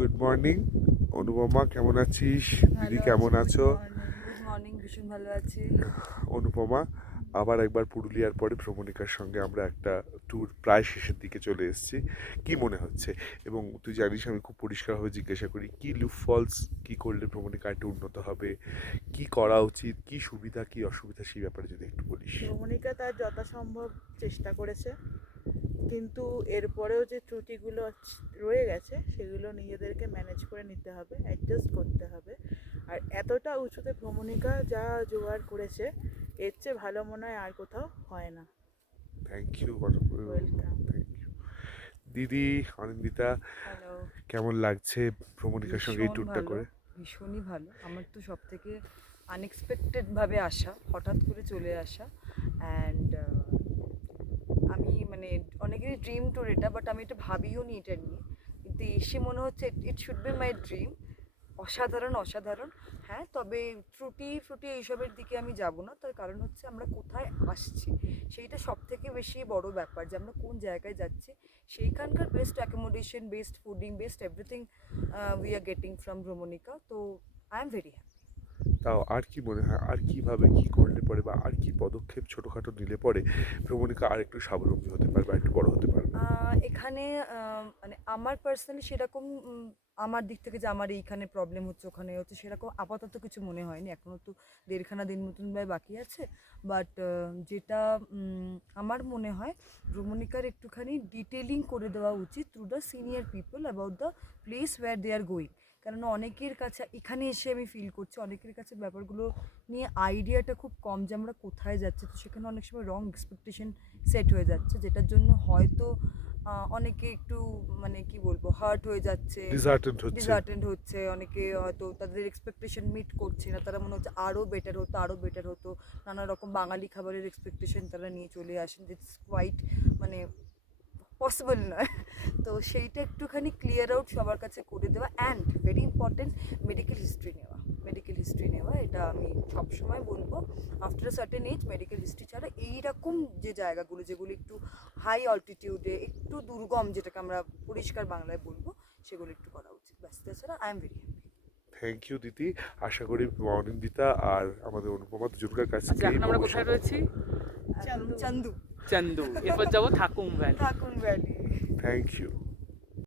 Good morning Anupama, কেমন আছিস? দিদি কেমন আছো? গুড মর্নিং, ভীষণ ভালো আছি। অনুপমা, আবার একবার পুরুলিয়ার পরে ভ্রমণিকার সঙ্গে আমরা একটা ট্যুর প্রায় শেষের দিকে চলে এসেছি। কি মনে হচ্ছে? এবং তুই জানিস আমি খুব পরিষ্কারভাবে জিজ্ঞাসা করি, কি লুপ ফলস কি করলে ভ্রমণিকা একটু উন্নত হবে, কি করা উচিত, কি সুবিধা কি অসুবিধা, সেই ব্যাপারে যদি একটু বলিস। ভ্রমণিকা তার যথাসম্ভব চেষ্টা করেছে, কিন্তু এরপরেও যে ত্রুটিগুলো রয়ে গেছে সেগুলো নিজেদেরকে ম্যানেজ করে নিতে হবে, অ্যাডজাস্ট করতে হবে। আর এতটা উঁচুতে ভ্রমণিকা যা জোগাড় করেছে, এর চেয়ে ভালো মনে হয় আর কোথাও হয় না। Thank you. Welcome. Thank you দিদি। অনিন্দিতা, হ্যালো। কেমন লাগছে ভ্রমণিকার সঙ্গে এই ভীষণ ট্যুরটা ভালো, করে? ভীষণই ভালো। আমার তো সব থেকে আনএক্সপেক্টেডভাবে আসা, হঠাৎ করে চলে আসা। অ্যান্ড আমি মানে অনেকেরই ড্রিম ট্যুর এটা, বাট আমি এটা ভাবিও নি এটা নিয়ে। কিন্তু এসে মনে হচ্ছে it should be my dream. অসাধারণ অসাধারণ। হ্যাঁ, তবে ত্রুটি ফ্রুটি এইসবের দিকে আমি যাব না। তার কারণ হচ্ছে আমরা কোথায় আসছি, সেইটা সব থেকে বেশি বড় ব্যাপার, যে আমরা কোন জায়গায় যাচ্ছি। সেইখানকার best accommodation, best fooding, best everything we are getting from Bhromonika. তো আই এম ভেরি হ্যাপি। তাও আর কি মনে হয়, আর কিভাবে কি করলে পরে, বা আর কি পদক্ষেপ ছোটোখাটো নিলে পরে ভ্রমণিকা আর একটু স্বাবলম্বী হতে পারবে, আর একটু বড় হতে পারবে? এখানে মানে আমার পার্সোনালি সেরকম আমার দিক থেকে যে আমার এইখানে প্রবলেম হচ্ছে ওখানে হচ্ছে সেরকম আপাতত কিছু মনে হয়নি। এখনও তো দেড়খানা দিন মতন ভাই বাকি আছে। বাট যেটা আমার মনে হয়, ভ্রমণিকার একটুখানি ডিটেলিং করে দেওয়া উচিত through the senior people about the place where they are going. কেননা অনেকের কাছে এখানে এসে আমি ফিল করছি অনেকের কাছে ব্যাপারগুলো নিয়ে আইডিয়াটা খুব কম, যে আমরা কোথায় যাচ্ছি। তো সেখানে অনেক সময় রং এক্সপেকটেশন সেট হয়ে যাচ্ছে, যেটার জন্য হয়তো অনেকে একটু মানে কি বলবো হার্ট হয়ে যাচ্ছে, ডিসহার্টেন্ড হচ্ছে। অনেকে হয়তো তাদের এক্সপেকটেশন মিট করছে না, তারা মনে হচ্ছে আরও বেটার হতো। নানা রকম বাঙালি খাবারের এক্সপেকটেশন তারা নিয়ে চলে আসেন, ইটস কোয়াইট মানে পসিবল নয়। তো সেইটা একটুখানি ক্লিয়ার আউট সবার কাছে করে দেওয়া। And very important, medical history নেওয়া এটা আমি সবসময় বলবো। After a certain age medical history ছাড়া এইরকম যে জায়গাগুলো যেগুলো একটু হাই অল্টিটিউডে, একটু দুর্গম, যেটাকে আমরা পরিষ্কার বাংলায় বলবো, সেগুলো একটু করা উচিত। ব্যাস, তাছাড়া I am very happy. Thank you দিদি। আশা করি অনিন্দিতা আর আমাদের অনুপমা দুজনকার কাছ আচ্ছা, থেকে এখন আমরা কোথায় রয়েছি? চান্দু। চান্দু। এরপর যাবো Thakum valley. Thakun valley. Thank you.